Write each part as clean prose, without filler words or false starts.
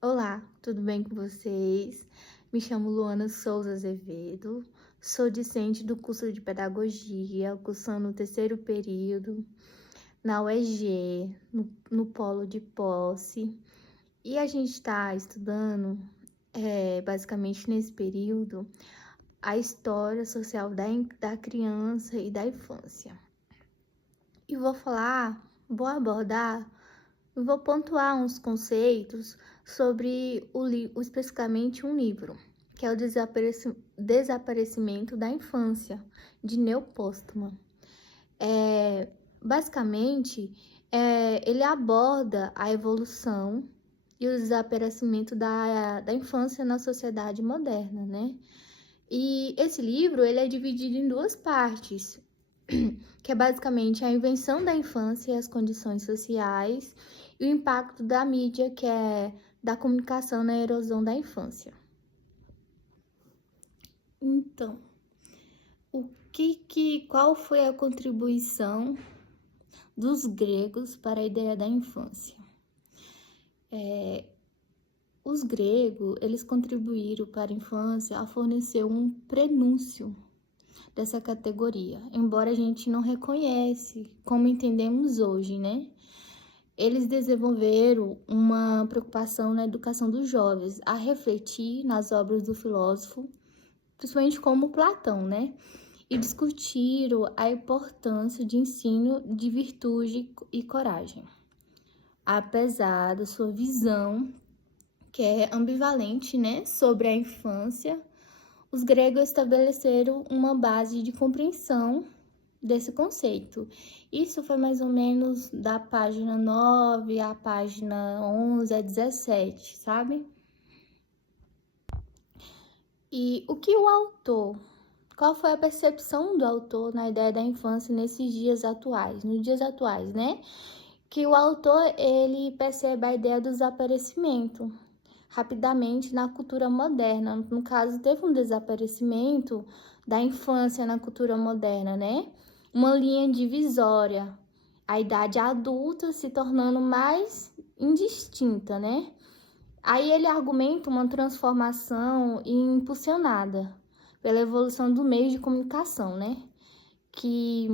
Olá, tudo bem com vocês? Me chamo Luana Souza Azevedo, sou discente do curso de Pedagogia, cursando o terceiro período na UEG, no Polo de Posse. E a gente está estudando, basicamente nesse período, a história social da criança e da infância. E vou abordar eu vou pontuar uns conceitos sobre especificamente um livro, que é o Desaparecimento da Infância, de Neil Postman. Basicamente, ele aborda a evolução e o desaparecimento da infância na sociedade moderna, né? E esse livro, ele é dividido em duas partes, que é basicamente a invenção da infância e as condições sociais, e o impacto da mídia, que é da comunicação na erosão da infância. Então, qual foi a contribuição dos gregos para a ideia da infância? Os gregos, eles contribuíram para a infância a fornecer um prenúncio dessa categoria, embora a gente não reconhece como entendemos hoje, né? Eles desenvolveram uma preocupação na educação dos jovens, a refletir nas obras do filósofo, principalmente como Platão, né? E discutiram a importância de ensino de virtude e coragem. Apesar da sua visão, que é ambivalente, né, sobre a infância, os gregos estabeleceram uma base de compreensão desse conceito. Isso foi mais ou menos da página 9 à página 11 a 17, sabe? E qual foi a percepção do autor na ideia da infância nesses dias atuais, nos dias atuais, né? Que o autor, ele percebe a ideia do desaparecimento rapidamente na cultura moderna. No caso, teve um desaparecimento da infância na cultura moderna, né? Uma linha divisória, a idade adulta se tornando mais indistinta, né? Aí ele argumenta uma transformação impulsionada pela evolução do meio de comunicação, né? Que,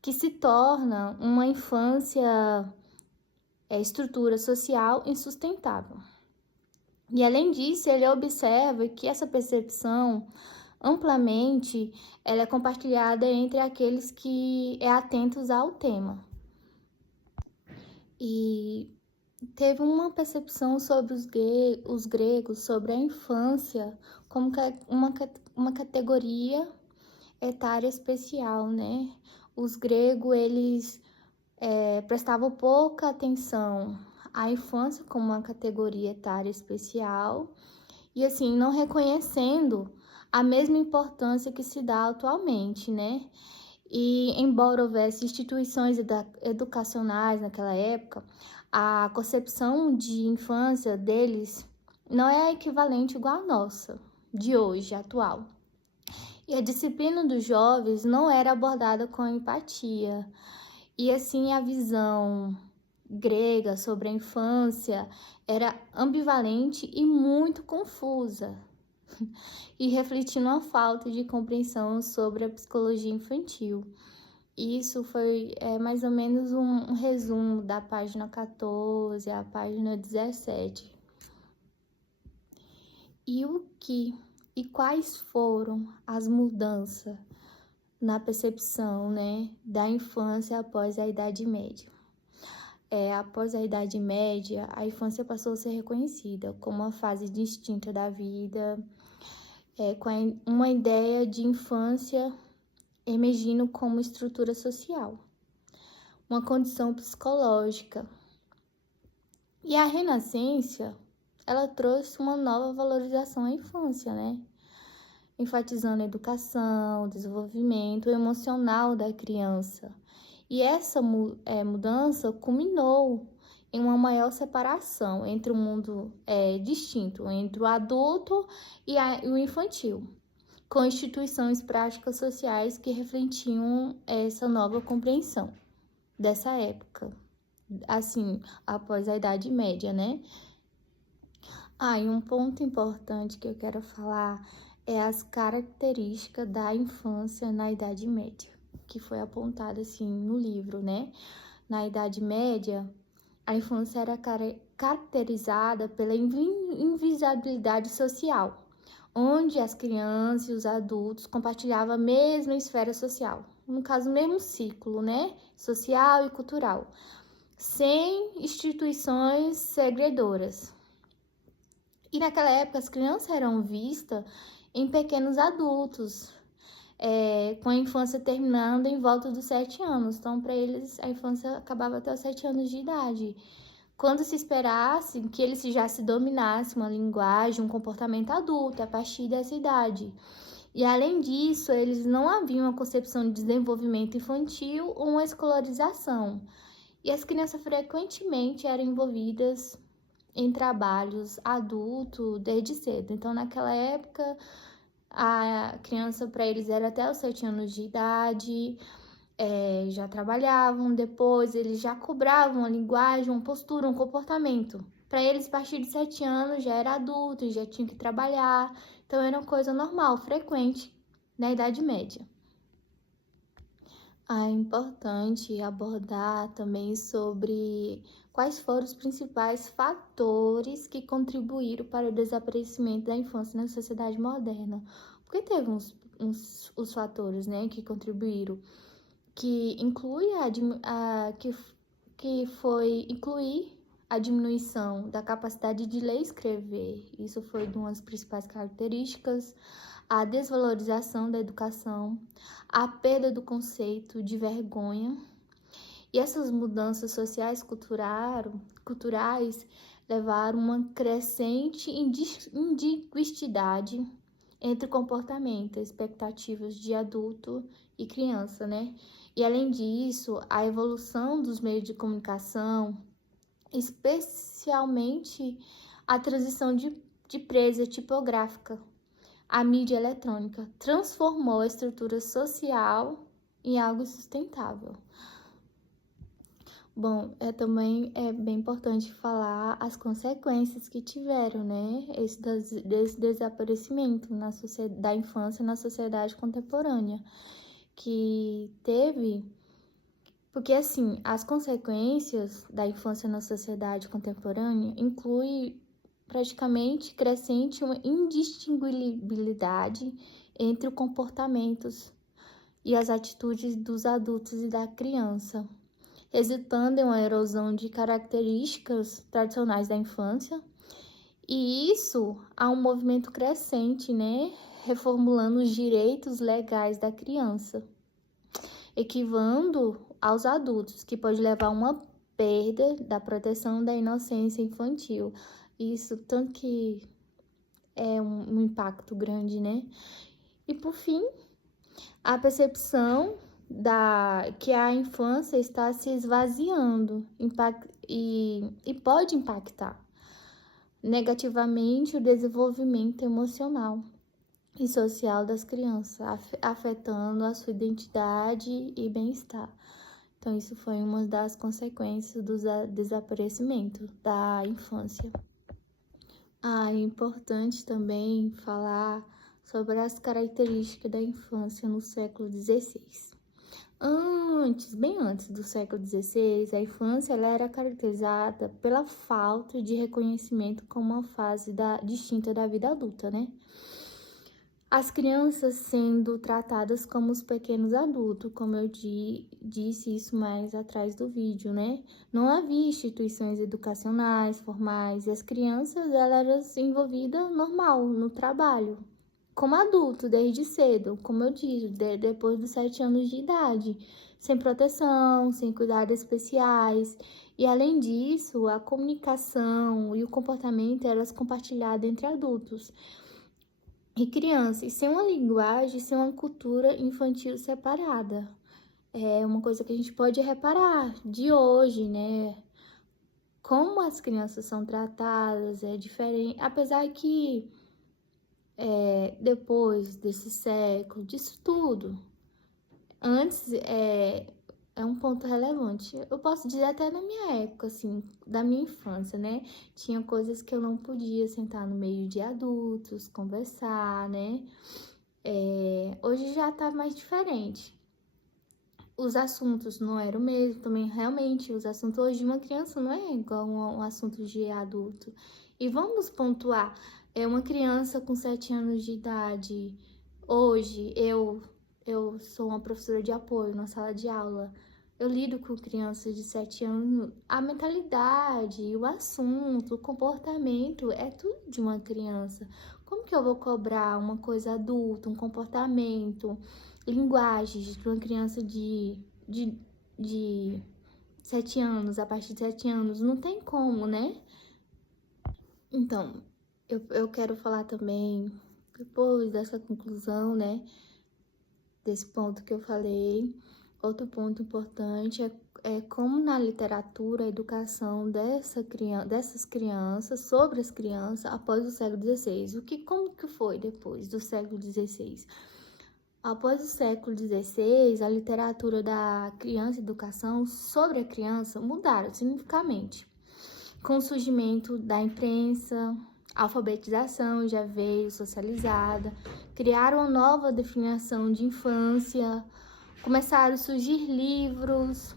que se torna uma infância, estrutura social insustentável. E além disso, ele observa que essa percepção amplamente ela é compartilhada entre aqueles que atentos ao tema. E teve uma percepção sobre os gregos, sobre a infância, como uma categoria etária especial, né? Os gregos, eles prestavam pouca atenção à infância como uma categoria etária especial e, assim, não reconhecendo a mesma importância que se dá atualmente, né? E, embora houvesse instituições educacionais naquela época, a concepção de infância deles não é equivalente igual à nossa, de hoje, atual. E a disciplina dos jovens não era abordada com empatia. E assim a visão grega sobre a infância era ambivalente e muito confusa, e refletindo a falta de compreensão sobre a psicologia infantil. Isso foi mais ou menos um resumo da página 14 à página 17. E quais foram as mudanças na percepção, né, da infância após a Idade Média? Após a Idade Média, a infância passou a ser reconhecida como uma fase distinta da vida, com uma ideia de infância emergindo como estrutura social, uma condição psicológica. E a Renascença, ela trouxe uma nova valorização à infância, né? Enfatizando a educação, o desenvolvimento emocional da criança. E essa mudança culminou em uma maior separação entre o mundo distinto, entre o adulto e o infantil, com instituições práticas sociais que refletiam essa nova compreensão dessa época, assim, após a Idade Média, né? E um ponto importante que eu quero falar é as características da infância na Idade Média, que foi apontada assim no livro, né? Na Idade Média, a infância era caracterizada pela invisibilidade social, onde as crianças e os adultos compartilhavam a mesma esfera social, no caso, o mesmo ciclo, né? Social e cultural, sem instituições segregadoras. E naquela época as crianças eram vistas em pequenos adultos, com a infância terminando em volta dos 7 anos. Então, para eles, a infância acabava até os 7 anos de idade. Quando se esperasse que eles já se dominassem uma linguagem, um comportamento adulto a partir dessa idade. E além disso, eles não haviam uma concepção de desenvolvimento infantil ou uma escolarização. E as crianças frequentemente eram envolvidas em trabalhos adultos desde cedo. Então, naquela época, a criança para eles era até os 7 anos de idade, já trabalhavam, depois eles já cobravam a linguagem, uma postura, um comportamento. Para eles, a partir de 7 anos, já era adulto, já tinha que trabalhar. Então, era uma coisa normal, frequente na Idade Média. É importante abordar também sobre quais foram os principais fatores que contribuíram para o desaparecimento da infância na sociedade moderna. Porque teve os fatores, né, que contribuíram, que inclui que foi incluir a diminuição da capacidade de ler e escrever. Isso foi uma das principais características. A desvalorização da educação, a perda do conceito de vergonha. E essas mudanças sociais culturais levaram uma crescente individualidade entre comportamento e expectativas de adulto e criança, né? E além disso, a evolução dos meios de comunicação, especialmente a transição de presa tipográfica, a mídia eletrônica transformou a estrutura social em algo sustentável. Bom, também é bem importante falar as consequências que tiveram, né? Desse desaparecimento da infância na sociedade contemporânea, que teve. Porque, assim, as consequências da infância na sociedade contemporânea incluem praticamente crescente uma indistinguibilidade entre os comportamentos e as atitudes dos adultos e da criança, resultando em uma erosão de características tradicionais da infância. E isso há um movimento crescente, né, reformulando os direitos legais da criança, equivando aos adultos, que pode levar a uma perda da proteção da inocência infantil. Isso tanto que é um impacto grande, né? E por fim, a percepção que a infância está se esvaziando e pode impactar negativamente o desenvolvimento emocional e social das crianças, afetando a sua identidade e bem-estar. Então, isso foi uma das consequências do desaparecimento da infância. É importante também falar sobre as características da infância no século XVI. Bem antes do século XVI, a infância ela era caracterizada pela falta de reconhecimento como uma fase distinta da vida adulta, né? As crianças sendo tratadas como os pequenos adultos, como eu disse isso mais atrás do vídeo, né? Não havia instituições educacionais formais e as crianças elas eram envolvidas normal no trabalho, como adulto desde cedo, como eu disse, depois dos 7 anos de idade, sem proteção, sem cuidados especiais. E além disso, a comunicação e o comportamento eram compartilhados entre adultos e crianças, e sem uma linguagem, sem uma cultura infantil separada. É uma coisa que a gente pode reparar de hoje, né? Como as crianças são tratadas é diferente, apesar que depois desse século, disso tudo, antes é um ponto relevante. Eu posso dizer até na minha época, assim, da minha infância, né? Tinha coisas que eu não podia sentar no meio de adultos, conversar, né? Hoje já tá mais diferente. Os assuntos não eram o mesmo, também realmente, os assuntos hoje de uma criança não é igual um assunto de adulto. E vamos pontuar, uma criança com 7 anos de idade, hoje eu sou uma professora de apoio na sala de aula. Eu lido com crianças de 7 anos, a mentalidade, o assunto, o comportamento é tudo de uma criança. Como que eu vou cobrar uma coisa adulta, um comportamento, linguagem de uma criança de 7 anos, a partir de 7 anos? Não tem como, né? Então, eu quero falar também, depois dessa conclusão, né? Desse ponto que eu falei. Outro ponto importante é como na literatura, a educação dessas crianças, sobre as crianças após o século XVI. Como que foi depois do século XVI? Após o século XVI, a literatura da criança e educação sobre a criança mudaram significativamente. Com o surgimento da imprensa, a alfabetização já veio socializada, criaram uma nova definição de infância, começaram a surgir livros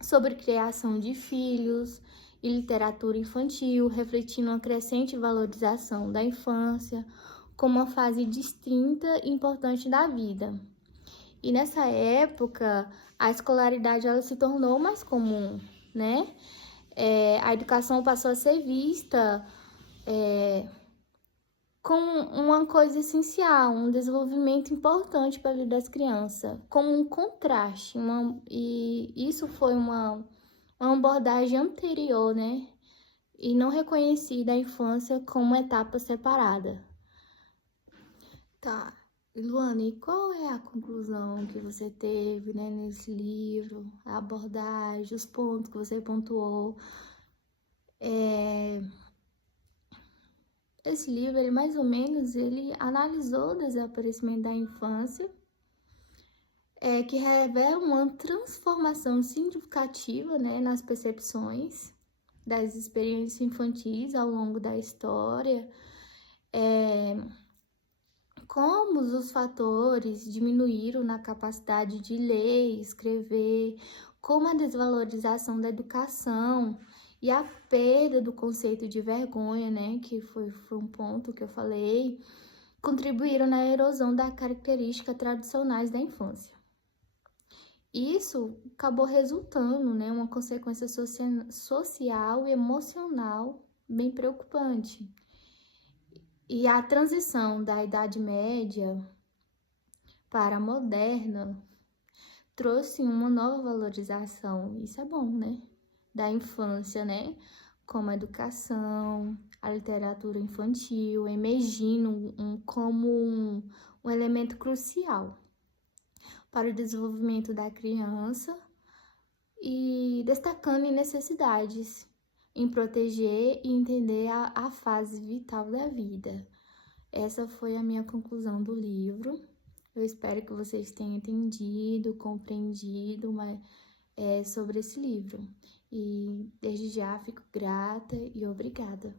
sobre criação de filhos e literatura infantil, refletindo uma crescente valorização da infância como uma fase distinta e importante da vida. E nessa época, a escolaridade ela se tornou mais comum, né? A educação passou a ser vista como uma coisa essencial, um desenvolvimento importante para a vida das crianças, como um contraste, e isso foi uma abordagem anterior, né? E não reconhecida a infância como uma etapa separada. Tá, Luana, e qual é a conclusão que você teve, né, nesse livro, a abordagem, os pontos que você pontuou? Esse livro, ele mais ou menos, ele analisou o desaparecimento da infância, que revela uma transformação significativa, né, nas percepções das experiências infantis ao longo da história, como os fatores diminuíram na capacidade de ler, escrever, como a desvalorização da educação e a perda do conceito de vergonha, né, que foi um ponto que eu falei, contribuíram na erosão das características tradicionais da infância. Isso acabou resultando, né, uma consequência social e emocional bem preocupante. E a transição da Idade Média para a moderna trouxe uma nova valorização, isso é bom, né? Da infância, né? Como a educação, a literatura infantil, emergindo como um elemento crucial para o desenvolvimento da criança e destacando em necessidades em proteger e entender a fase vital da vida. Essa foi a minha conclusão do livro. Eu espero que vocês tenham entendido, compreendido sobre esse livro. E desde já fico grata e obrigada.